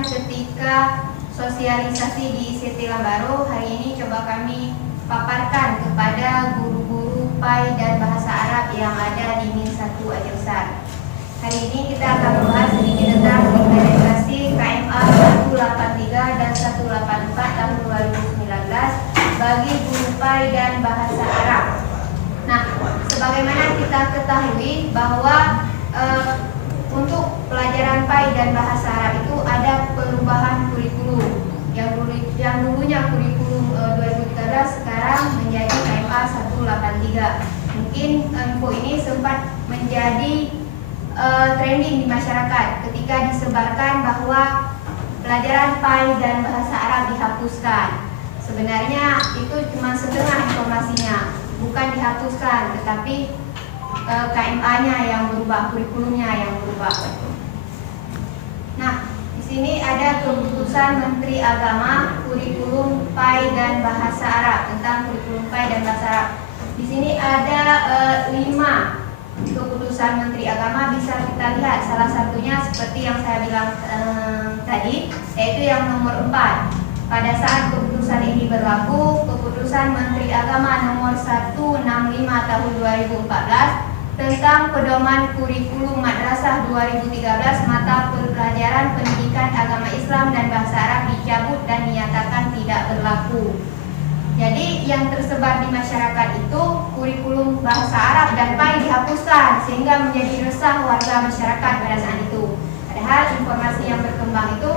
sampaikan ketika sosialisasi di ICT Lambaro. Hari ini coba kami paparkan kepada guru-guru PAI dan Bahasa Arab yang ada di Min 1 Aceh Besar. Hari ini kita akan membahas sedikit tentang implementasi KMA 183 dan 184 tahun 2019 bagi guru PAI dan Bahasa Arab. Nah, sebagaimana kita ketahui bahwa untuk pelajaran PAI dan Bahasa Arab itu ada perubahan kurikulum. Yang dulunya kurikulum 2013 sekarang menjadi KMA 183. Mungkin info ini sempat menjadi trending di masyarakat ketika disebarkan bahwa pelajaran PAI dan Bahasa Arab dihapuskan. Sebenarnya itu cuma setengah informasinya, bukan dihapuskan, tetapi KMA-nya yang berubah, kurikulumnya yang berubah. Nah, di sini ada keputusan Menteri Agama kurikulum PAI dan Bahasa Arab tentang kurikulum PAI dan Bahasa Arab. Di sini ada 5 keputusan Menteri Agama, bisa kita lihat salah satunya seperti yang saya bilang tadi, yaitu yang nomor 4. Pada saat keputusan ini berlaku, keputusan Menteri Agama nomor 165 tahun 2014 tentang pedoman kurikulum madrasah 2013 mata pelajaran pendidikan agama Islam dan bahasa Arab dicabut dan dinyatakan tidak berlaku. Jadi yang tersebar di masyarakat itu kurikulum bahasa Arab dan PAI dihapuskan, sehingga menjadi resah warga masyarakat pada saat itu. Padahal informasi yang berkembang itu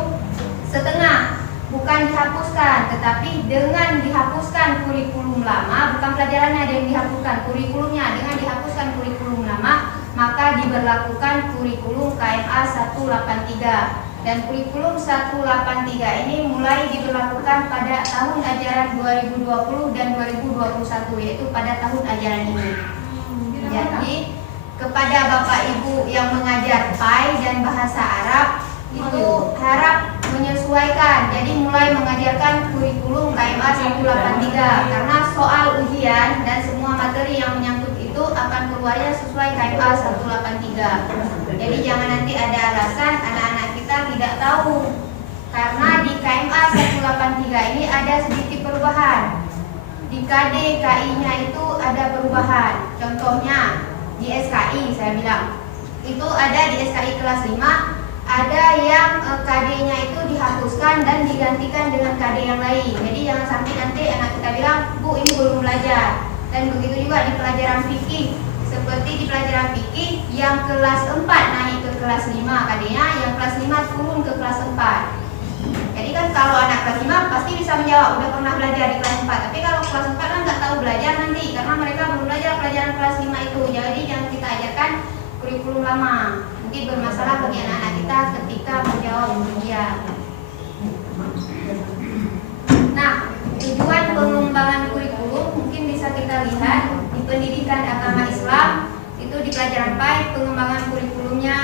setengah, bukan dihapuskan, tetapi dengan dihapuskan kurikulum lama, bukan pelajarannya yang dihapuskan, kurikulumnya, dengan dihapuskan kurikulum lama, maka diberlakukan kurikulum KMA 183. Dan kurikulum 183 ini mulai diberlakukan pada tahun ajaran 2020 dan 2021, yaitu pada tahun ajaran ini. Jadi kepada Bapak Ibu yang mengajar PAI dan Bahasa Arab itu harap menyesuaikan, jadi mulai mengajarkan kurikulum KMA 183 karena soal ujian dan semua materi yang menyangkut itu akan keluarnya sesuai KMA 183. Jadi jangan nanti ada alasan anak-anak kita tidak tahu, karena di KMA 183 ini ada sedikit perubahan. Di KD KI-nya itu ada perubahan. Contohnya di SKI saya bilang itu ada di SKI kelas 5, ada yang KD-nya itu dihapuskan dan digantikan dengan KD yang lain. Jadi jangan sampai nanti anak kita bilang, Bu ini belum belajar. Dan begitu juga di pelajaran fikih, seperti di pelajaran fikih yang kelas 4 naik ke kelas 5 KD-nya, yang kelas 5 turun ke kelas 4. Jadi kan kalau anak kelas 5 pasti bisa menjawab, udah pernah belajar di kelas 4. Tapi kalau kelas 4 kan nggak tahu belajar nanti, karena mereka belum belajar pelajaran kelas 5 itu. Jadi yang kita ajarkan kurikulum lama. Mungkin bermasalah bagi anak-anak kita ketika menjawab ujian. Nah, tujuan pengembangan kurikulum mungkin bisa kita lihat di pendidikan agama Islam itu di pelajaran PAI, pengembangan kurikulumnya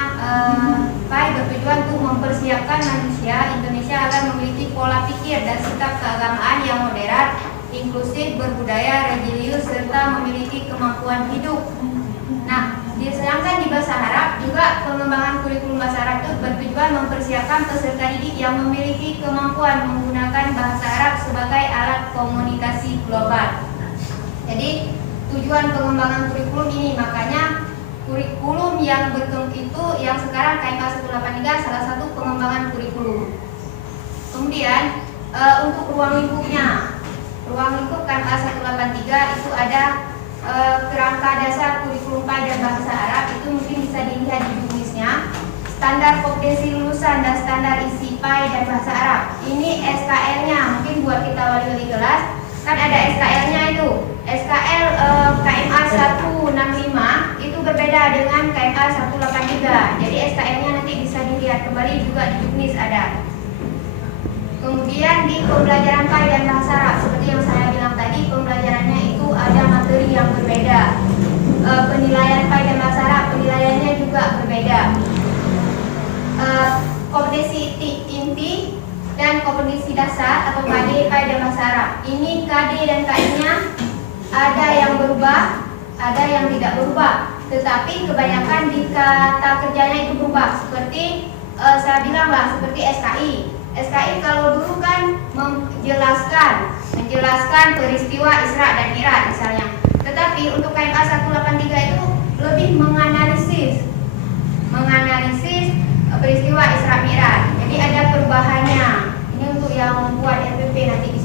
PAI bertujuan untuk mempersiapkan manusia Indonesia agar memiliki pola pikir dan sikap keagamaan yang modern, inklusif, berbudaya, religius, serta memiliki kemampuan hidup. Nah, sedangkan di bahasa Arab juga pengembangan kurikulum bahasa Arab itu bertujuan mempersiapkan peserta didik yang memiliki kemampuan menggunakan bahasa Arab sebagai alat komunikasi global. Jadi tujuan pengembangan kurikulum ini, makanya kurikulum yang berkembang itu yang sekarang KMA 183 salah satu pengembangan kurikulum. Kemudian untuk ruang lingkupnya, ruang lingkup KMA 183 itu ada kerangka dasar kurikulum PAI dan Bahasa Arab, itu mungkin bisa dilihat di juknisnya. Standar kompetensi lulusan dan standar isi PAI dan Bahasa Arab. Ini SKL-nya, mungkin buat kita wali-wali kelas kan ada SKL-nya itu. SKL KMA 165 itu berbeda dengan KMA 183. Jadi SKL-nya nanti bisa dilihat kembali juga di juknis ada. Kemudian di pembelajaran PAI dan Bahasa Arab, seperti yang saya bilang tadi, pembelajarannya itu ada materi yang berbeda. Penilaian PAI dan Bahasa Arab, penilaiannya juga berbeda. Kompetensi inti dan kompetensi dasar atau KD PAI dan Bahasa Arab. Ini KD dan KI-nya ada yang berubah, ada yang tidak berubah. Tetapi kebanyakan di kata kerjanya itu berubah. Seperti saya bilang lah seperti SKI. SKI kalau dulu kan menjelaskan peristiwa Isra dan Mi'raj misalnya. Tetapi untuk KMA 183 itu lebih menganalisis peristiwa Isra Mi'raj. Jadi ada perubahannya. Ini untuk yang membuat RPP nanti di